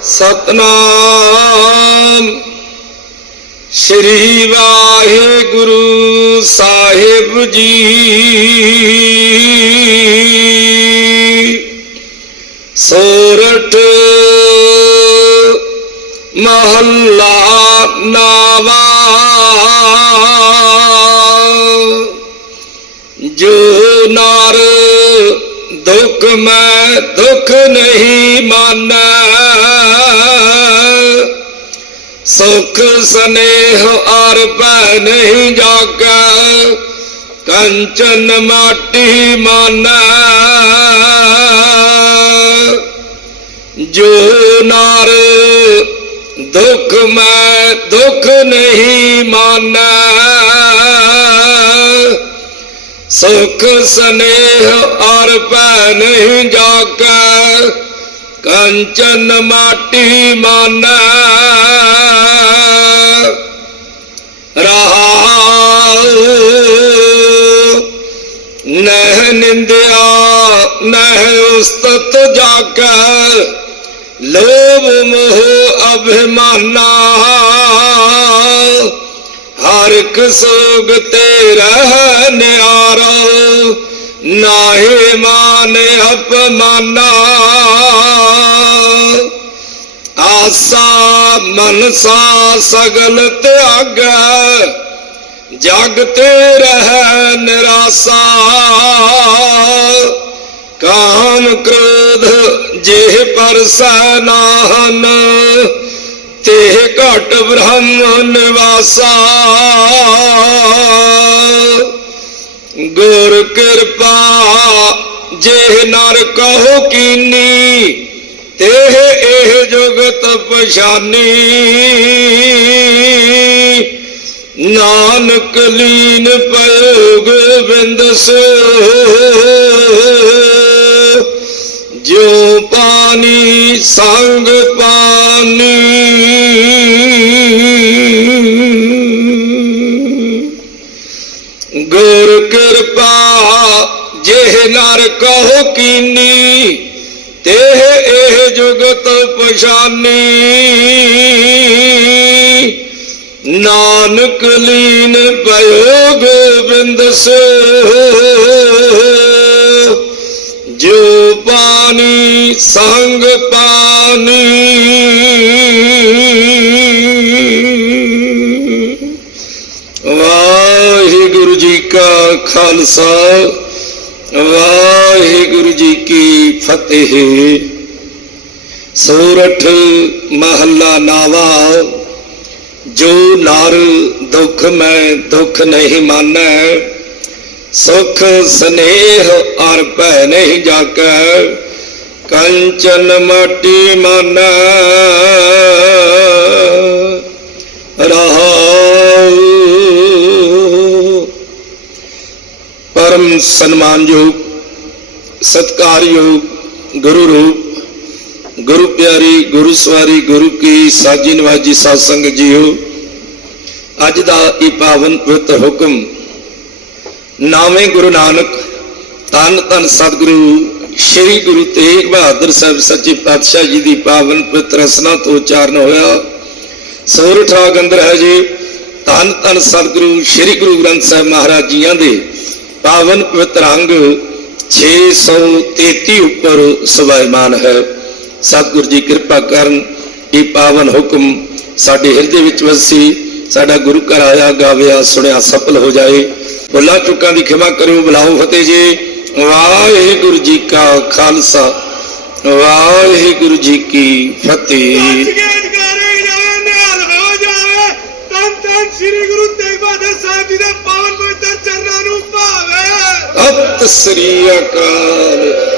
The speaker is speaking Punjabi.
ਸਤਨਾਮ। ਸ੍ਰੀ ਵਾਹਿਗੁਰੂ ਸਾਹਿਬ ਜੀ। ਸੋਰਠ ਮਹੱਲਾ ਨਾਵਾ। ਜੋ ਨਾਰ ਦੁਖ ਮੈਂ ਦੁਖ ਨਹੀਂ ਮਾਨੈ ਸੁਖ, ਸਨੇਹ ਅਰ ਭੈ ਨਹੀਂ ਜਾਗੈ ਕੰਚਨ ਮਾਟੀ ਮਾਨੈ ਜੋ ਨਰ ਦੁਖ ਮੈਂ ਦੁਖ ਨਹੀਂ ਮਾਨੈ ਸੁਖ ਸਨੇਹ ਔਰ ਪੈ ਨਹੀਂ ਜਾਗੈ। ਕੰਚਨ ਮਾਟੀ ਮਾਨੈ। ਰਹਾਉ ਨਹਿ ਨਿੰਦਿਆ, ਨਹਿ ਉਸਤਤ ਜਾਗੈ। ਲੋਭ ਮੋਹ ਅਭਿਮਾਨਾ। ਹਰ ਇੱਕ ਸੋਗ ਤੇ ਰਹਿ ਨਿਆਰਾ, ਨਾਹੀ ਮਾਨ ਅਪਮਾਨਾ। ਆਸਾ ਮਨਸਾ ਸਗਲ ਤਿਆਗ ਜਗ ਤੇ ਰਹਿ ਨਿਰਾਸਾ। ਕਾਮ ਕ੍ਰੋਧ ਜੇ ਪਰਸੈ ਨਾਹਨ ਤੇ ਘਟ ਬ੍ਰਹਮ ਨਿਵਾਸਾ। ਗੁਰ ਕਿਰਪਾ, ਜੇ ਨਰ ਕਹੋ ਕੀਨੀ, ਤੇ ਇਹ ਜੁਗਤ ਪਛਾਨੀ। ਨਾਨਕ ਲੀਨ ਪਇਓ ਗੋਬਿੰਦ ਸੋ ਜੋ ਪਾਣੀ ਸੰਗ ਪਾਣੀ ਗੁਰ ਕਿਰਪਾ ਜੇ ਨਰ ਕਹੋ ਕੀਨੀ ਤੇ ਇਹ ਜੁਗਤ ਪਛਾਨੀ। ਨਾਨਕ ਲੀਨ ਪਇਓ ਗੋਬਿੰਦ ਸੋ, ਜੋ ਪਾਣੀ ਸੰਗ ਪਾਣੀ ਵਾਹਿਗੁਰੂ ਜੀ ਕਾ ਖਾਲਸਾ, ਵਾਹਿਗੁਰੂ ਜੀ ਕੀ ਫਤਿਹ। ਸੂਰਠ ਮਹੱਲਾ ਨਾਵਾ, ਜੋ ਨਰ ਦੁੱਖ ਮੈਂ ਦੁੱਖ ਨਹੀਂ ਮਾਨੈ, ਸੁਖ ਸਨੇਹ ਅਰ ਭੈ ਨਹੀਂ ਜਾਕੈ। ਕੰਚਨ ਮਾਟੀ ਮਾਨੈ। ਰਹਾਉ। ਪਰਮ ਸਨਮਾਨਯੋਗ, ਸਤਕਾਰਯੋਗ ਗੁਰੂ ਰੂਪ, ਗੁਰੂ ਪਿਆਰੀ, ਗੁਰੂ ਸਵਾਰੀ, ਗੁਰੂ ਕੀ ਸਾਜੀ ਨਵਾਜੀ ਸਾਧ ਸੰਗਤ ਜੀਓ। ਅੱਜ ਦਾ ਇਹ ਪਾਵਨ ਪਵਿੱਤਰ ਹੁਕਮ, ਨਾਵੇਂ ਗੁਰੂ ਨਾਨਕ ਤਨ ਤਨ ਸਤਿਗੁਰੂ ਸ੍ਰੀ ਗੁਰੂ ਤੇਗ ਬਹਾਦਰ ਸਾਹਿਬ ਸੱਚੇ ਪਾਤਸ਼ਾਹ ਜੀ ਦੀ ਪਾਵਨ ਪਵਿੱਤਰ ਰਸਨਾ ਤੋਂ ਉਚਾਰਨ ਹੋਇਆ। ਸੋਰਠਾ ਗੰਦਰ ਹੈ ਜੀ। ਧੰਨ ਧੰਨ ਸਤਿਗੁਰੂ, ਸ੍ਰੀ ਗੁਰੂ ਗ੍ਰੰਥ ਸਾਹਿਬ ਮਹਾਰਾਜ ਜੀਆਂ ਦੇ ਪਾਵਨ ਪਵਿੱਤਰ ਅੰਗ 633 ਉੱਪਰ ਸਵਾਇਮਾਨ ਹੈ। ਸਤਿਗੁਰੂ ਜੀ ਕਿਰਪਾ ਕਰਨ ਇਹ ਪਾਵਨ ਹੁਕਮ ਸਾਡੇ ਹਿਰਦੇ ਵਿੱਚ ਵਸੀ, ਸਾਡਾ ਗੁਰੂ ਘਰ ਆਇਆ, ਗਾਵਿਆ, ਸੁਣਿਆ, ਸਫਲ ਹੋ ਜਾਏ। ਭੁੱਲਾਂ ਚੁੱਕਾਂ ਦੀ ਖਿਮਾ ਕਰਿਓ, ਬੁਲਾਓ ਫਤਿਹ ਜੀ। ਵਾਹਿਗੁਰੂ ਜੀ ਕਾ ਖਾਲਸਾ ਵਾਹਿਗੁਰੂ ਜੀ ਕੀ ਫਤਿਹ। ਸ੍ਰੀ ਗੁਰੂ ਤੇਗ ਬਹਾਦਰ ਸਾਹਿਬ ਜੀ ਦੇ ਪਾਵਨ ਪਵਿੱਤਰ ਚਰਨਾਂ ਨੂੰ ਭਾਵੇ। ਅਤ ਸ੍ਰੀ ਅਕਾਲ।